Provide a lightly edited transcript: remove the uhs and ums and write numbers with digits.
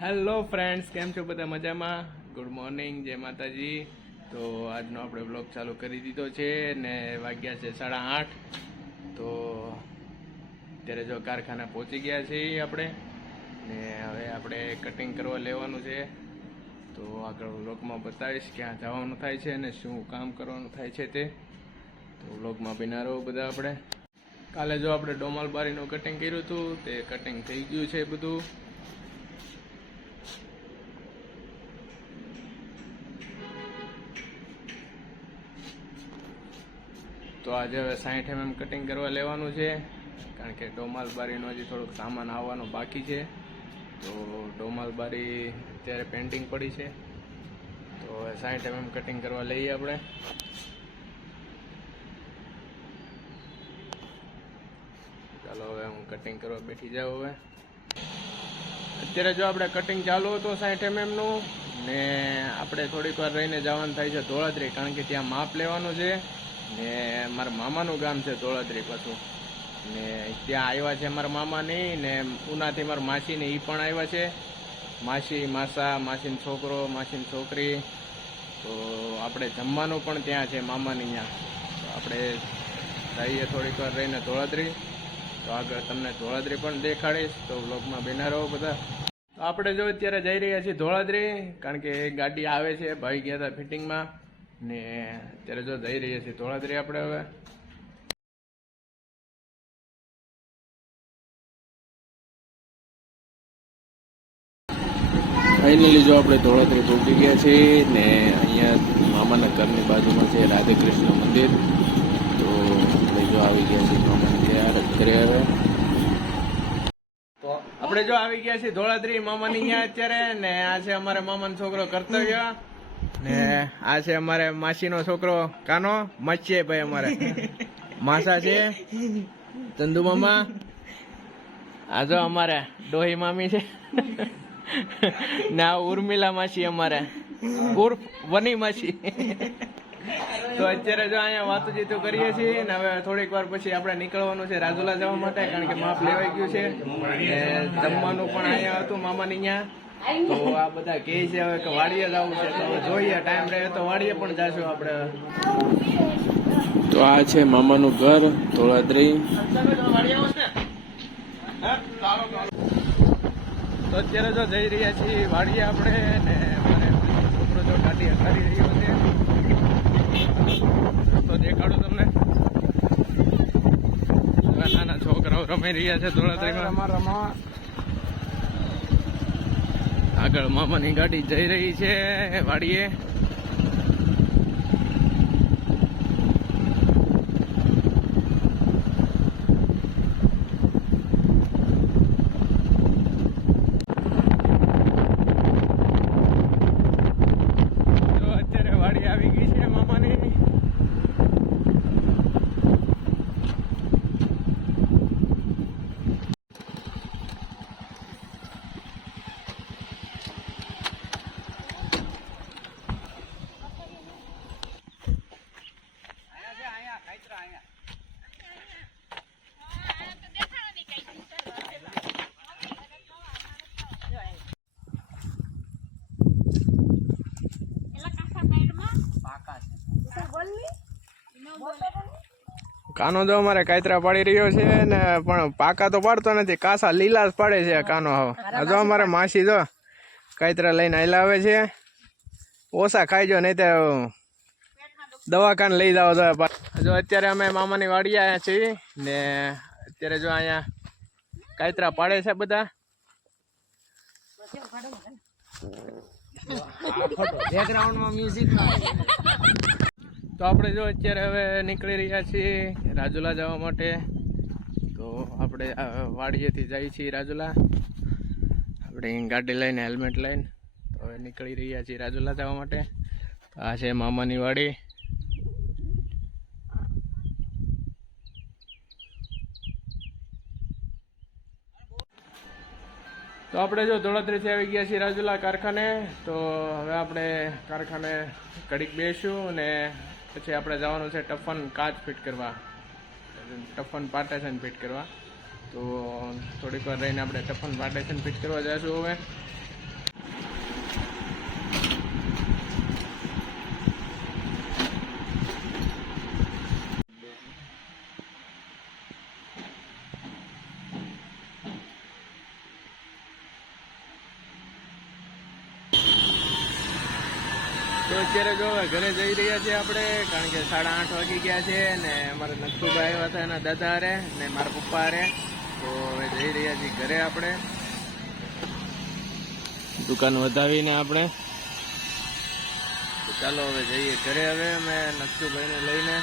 Hello friends, કેમ છો બધા? મજામાં? ગુડ મોર્નિંગ, જય માતાજી. તો આજનો આપણે બ્લોગ ચાલુ કરી દીધો છે ને વાગ્યા છે 8:30. તો અત્યારે જો કારખાના પહોંચી ગયા છીએ આપણે ને હવે આપણે કટિંગ કરવા લેવાનું છે. તો આગળ બ્લોગમાં બતાવીશ ક્યાં જવાનું થાય છે અને શું કામ કરવાનું થાય છે તે. તો બ્લોગમાં બિના રહો બધા. આપણે કાલે જો આપણે ડોમાલ બારીનું કટિંગ કર્યું હતું, તે કટિંગ થઈ ગયું છે બધું. તો આજે હવે 60 mm કટિંગ કરવા લેવાનું છે, કારણ કે ડોમાલ બારીનો હજી થોડુંક સામાન આવવાનો બાકી છે. તો ડોમાલ બારી અત્યારે પેન્ટિંગ પડી છે, તો હવે 60 mm કટિંગ કરવા લઈએ આપણે. ચાલો હવે હું કટિંગ કરવા બેઠી જાઉં. હવે અત્યારે જો આપણે કટિંગ ચાલુ હતું 60 mm નું, ને આપણે થોડીક વાર રહીને જવાનું થાય છે ધોળાદરી, કારણ કે ત્યાં માપ લેવાનું છે. ને મારા મામાનું ગામ છે ધોળાદરી પાછું, ને ત્યાં આવ્યા છે મારા મામાની, ને ઉનાથી મારા માસી ને એ પણ આવ્યા છે. માસી, માસા, માસીનો છોકરો, માસીની છોકરી. તો આપણે જમવાનું પણ ત્યાં છે મામાની ત્યાં. તો આપણે જઈએ થોડીક વાર રહીને ધોળાદરી. તો આગળ તમને ધોળાદરી પણ દેખાડીશ, તો વ્લોગમાં બિના રહો બધા. તો આપણે જો અત્યારે જઈ રહ્યા છીએ ધોળાદરી, કારણ કે ગાડી આવે છે, ભાઈ ગયા હતા ફિટિંગમાં, ને અત્યારે જો જઈ રહ્યા છીએ ધોળાદરી આપણે. હવે ફાઇનલી જો આપણે ધોળાદરી પહોંચી ગયા છીએ, ને અહીંયા મામાના ઘરની બાજુમાં છે રાધે કૃષ્ણ મંદિર. તો આપણે જો આવી ગયા છીએ મામાને ત્યાં ઘરે. હવે તો આપણે જો આવી ગયા છીએ ધોળાદરી મામાની અહીંયા અત્યારે, ને આ છે અમારે મામાનો છોકરો કર્તવ્ય, ને આ છે અમારે માસીનો છોકરો કાનો, મચ્છે ભાઈ અમારે માસા છે ચંદુ મામા. આ જો અમારે ડોહી મામી છે ને આ ઉર્મિલા માસી અમારે, ઉર્ફ વની માસી. તો અત્યારે જો અહીંયા વાતચીતો કરીએ છીએ, ને હવે થોડીક વાર પછી આપણે નીકળવાનું છે રાજુલા જવા માટે, કારણ કે માપ લેવાઈ ગયું છે. ને જમવાનું પણ અહીંયા હતું મામાની અહીંયા. તો આ બધા કહે છે હવે કે વાડીએ જવું છે, તો હવે જોઈએ, ટાઈમ રહે તો વાડીએ પણ જઈશું આપણે. તો આ છે મામાનું ઘર ધોળાદરી. તો અત્યારે જો જઈ રહ્યા છીએ વાડીએ આપણે, ને મારે છોકરો જો ગાડી હકારી રહ્યો છે, તો દેખાડું તમને. નાના છોકરાઓ રમી રહ્યા છે ધોળાદરીમાં. આગળ મામાની ગાડી જઈ રહી છે વાડીએ. તો અત્યારે વાડી આવી ગઈ છે મામાની. કાનો જો અમારે કાયતરા પાડી રહ્યો છે, ને પણ પાકા તો પાડતો નથી, કાસા લીલા જ પાડે છે કાનો. હવે જો અમારે માસી જો કાયતરા લઈને આયલા આવે છે. ઓછા ખાઈજો, નહીં તો દવાખાને લઈ જાવ. જો અત્યારે અમે મામાની વાડી આવ્યા છીએ, ને અત્યારે જો અહીંયા કાયતરા પાડે છે બધા. બેકગ્રાઉન્ડમાં મ્યુઝિક. તો આપણે જો અત્યારે હવે નીકળી રહ્યા છીએ રાજુલા જવા માટે. તો આપણે વાડીએથી જઈએ છીએ રાજુલા, આપણે ગાડી લઈને હેલ્મેટ લઈને. તો હવે નીકળી રહ્યા છીએ રાજુલા જવા માટે. તો આ છે મામાની વાડી. તો આપણે જો ધોળાદરીથી આવી ગયા છીએ રાજુલા કારખાને. તો હવે આપણે કારખાને ઘડીક બેસું, ને પછી આપણે જવાનું છે ટફન કાચ ફિટ કરવા, ટફન પાર્ટેશન ફિટ કરવા. તો થોડીક વાર રહીને આપણે ટફન પાર્ટેશન ફિટ કરવા જઈશું. હવે તો અત્યારે જો હવે ઘરે જઈ રહ્યા છીએ આપણે, કારણ કે 8:30 વાગી ગયા છે ને અમારા નકશુભાઈ આવ્યા હતા એના દાદા હારે ને મારા પપ્પા હારે. તો હવે જઈ રહ્યા છીએ ઘરે આપણે, દુકાન વધાવીને આપણે. તો ચાલો હવે જઈએ ઘરે. હવે અમે નકશુભાઈને લઈને